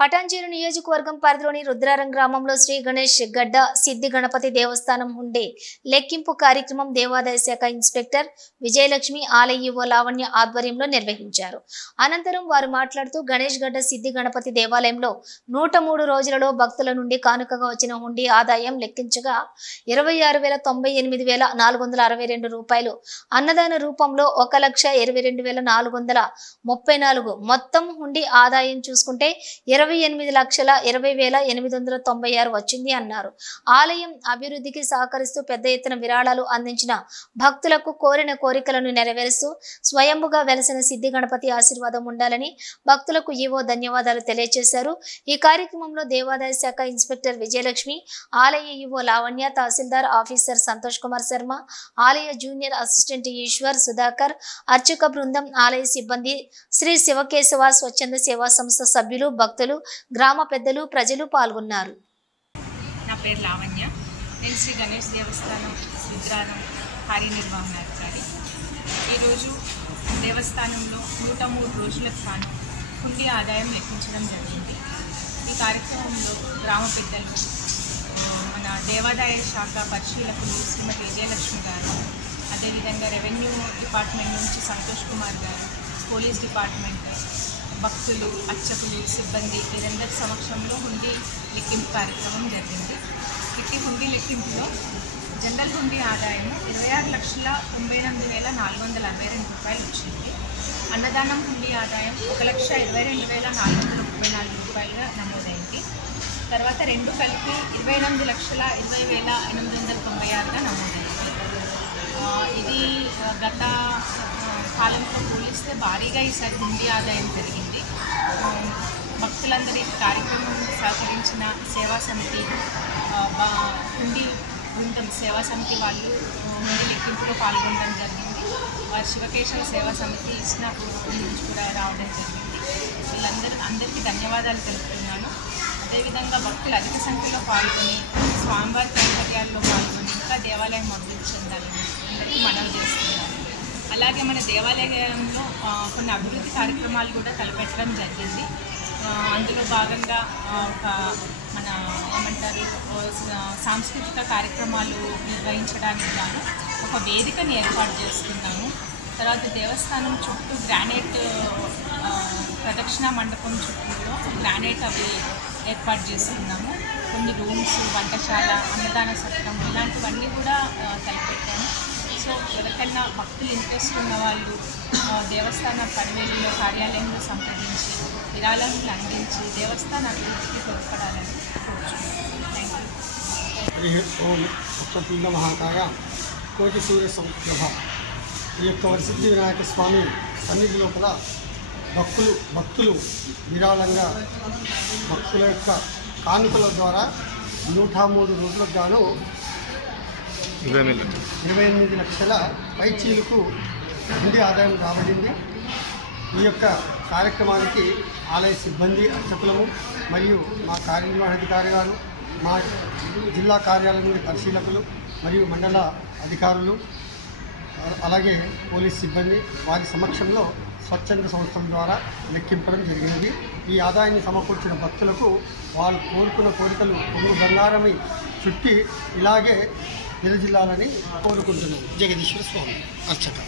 పటాన్చెరు నియోజకవర్గం పరిధిలోని రుద్రారం గ్రామంలో శ్రీ గణేష్ గడ్డ సిద్ధి గణపతి దేవస్థానం ఉండే లెక్కింపు కార్యక్రమం దేవాదాయ శాఖ ఇన్స్పెక్టర్ విజయలక్ష్మి ఆలయ యువ లావణ్య ఆధ్వర్యంలో నిర్వహించారు. అనంతరం వారు మాట్లాడుతూ గణేష్ గడ్డ సిద్ధి గణపతి దేవాలయంలో 103 రోజులలో భక్తుల నుండి కానుకగా వచ్చిన హుండీ ఆదాయం లెక్కించగా 26,98,462 రూపాయలు, అన్నదాన రూపంలో 1,22,434 మొత్తం హుండీ ఆదాయం చూసుకుంటే 28,20,896 వచ్చింది అన్నారు. ఆలయం అభివృద్ధికి సహకరిస్తూ పెద్ద ఎత్తున విరాళాలు అందించిన భక్తులకు కోరిన కోరికలను నెరవేరుస్తూ స్వయంభుగా వెలసిన సిద్ధి గణపతి ఆశీర్వాదం ఉండాలని భక్తులకు ఈవో ధన్యవాదాలు తెలియజేశారు. ఈ కార్యక్రమంలో దేవాదాయ శాఖ ఇన్స్పెక్టర్ విజయలక్ష్మి, ఆలయ ఈవో లావణ్య, తహసీల్దార్ ఆఫీసర్ సంతోష్ కుమార్ శర్మ, ఆలయ జూనియర్ అసిస్టెంట్ ఈశ్వర్, సుధాకర్, అర్చక బృందం, ఆలయ సిబ్బంది, శ్రీ శివకేశవ స్వచ్ఛంద సేవా సంస్థ సభ్యులు, భక్తులు, గ్రామ పెద్దలు, ప్రజలు పాల్గొన్నారు. నా పేరు లావణ్య. నేను శ్రీ గణేష్ దేవస్థానం రుద్రారం కార్యనిర్వహణాధికారి. ఈరోజు దేవస్థానంలో 103 రోజులకు గాను హుండీ ఆదాయం లెక్కించడం జరిగింది. ఈ కార్యక్రమంలో గ్రామ పెద్దలు, మన దేవాదాయ శాఖ పరిశీలకులు శ్రీమతి విజయలక్ష్మి గారు, అదేవిధంగా రెవెన్యూ డిపార్ట్మెంట్ నుంచి సంతోష్ కుమార్ గారు, పోలీస్ డిపార్ట్మెంట్, భక్తులు, అర్చకులు, సిబ్బంది వీరందరి సమక్షంలో హుండీ లెక్కింపు కార్యక్రమం జరిగింది. ఇట్టి హుండీ లెక్కింపులో జనరల్ హుండీ ఆదాయం 26,98,462 రూపాయలు వచ్చింది. అన్నదానం హుండీ ఆదాయం 1,22,434 రూపాయలుగా నమోదైంది. తర్వాత రెండు కలిపి 28,20,896గా నమోదైంది. ఇది గత కాలంతో పోలిస్తే భారీగా ఈసారి హుండీ ఆదాయం పెరిగింది. భక్తులందరి కార్యక్రమం సహకరించిన సేవా సమితి, హుండీ బృందం సేవా సమితి వాళ్ళు హుండీ లెక్కింపులో పాల్గొనడం జరిగింది. వారి శివకేశవ సేవా సమితి ఇస్నాపూర్ నుంచి కూడా రావడం జరిగింది. అందరికీ ధన్యవాదాలు తెలుపుతున్నాను. అదేవిధంగా భక్తులు అధిక సంఖ్యలో పాల్గొని స్వామివారి కైంకర్యాల్లో పాల్గొని ఇంకా దేవాలయం అభివృద్ధి చెందాలని అందరికీ మనవి చేస్తున్నాను. అలాగే మన దేవాలయంలో కొన్ని అభివృద్ధి కార్యక్రమాలు కూడా తలపెట్టడం జరిగింది. అందులో భాగంగా మన సాంస్కృతిక కార్యక్రమాలు నిర్వహించడానికి గాను ఒక వేదికని ఏర్పాటు చేస్తున్నాము. తర్వాత దేవస్థానం చుట్టూ గ్రానైట్ ప్రదక్షిణ మండపం చుట్టూలో గ్రానైట్ అవి ఏర్పాటు చేస్తున్నాము. కొన్ని రూమ్స్, వంటశాల, అన్నదాన సత్రం ఇలాంటివన్నీ కూడా తలపెట్టాము. సో ఎవరికైనా భక్తులు ఇంట్రెస్ట్ ఉన్న వాళ్ళు దేవస్థాన పరివేలులో కార్యాలయంలో సంప్రదించి విరాళాలను అందించి దేవస్థాన అభివృద్ధికి తోడ్పడాలని కోరుకుంటున్నాను. మహాకాయ కోటి సూర్య సంప్రభ. ఈ యొక్క వరసిద్ధి వినాయక స్వామి సన్నిధి లోపల భక్తులు విరాళంగా భక్తుల యొక్క కానుకల ద్వారా 103 రోజులకు గాను 28 లక్షల పైచీలకు హుండీ ఆదాయం రాబడింది. ఈ యొక్క కార్యక్రమానికి ఆలయ సిబ్బంది, అర్చకులము మరియు మా కార్యనిర్వహణాధికారి గారు, మా జిల్లా కార్యాలయం నుండి పరిశీలకులు మరియు మండల అధికారులు, అలాగే పోలీస్ సిబ్బంది వారి సమక్షంలో స్వచ్ఛంద సంస్థల ద్వారా లెక్కింపడం జరిగింది. ఈ ఆదాయాన్ని సమకూర్చిన భక్తులకు వాళ్ళు కోరుకున్న కోరికలు కొంగు బంగారమై చుట్టి ఇలాగే నిలజిల్లాలని కోరుకుంటున్నాను. జగదీశ్వర స్వామి అర్చక.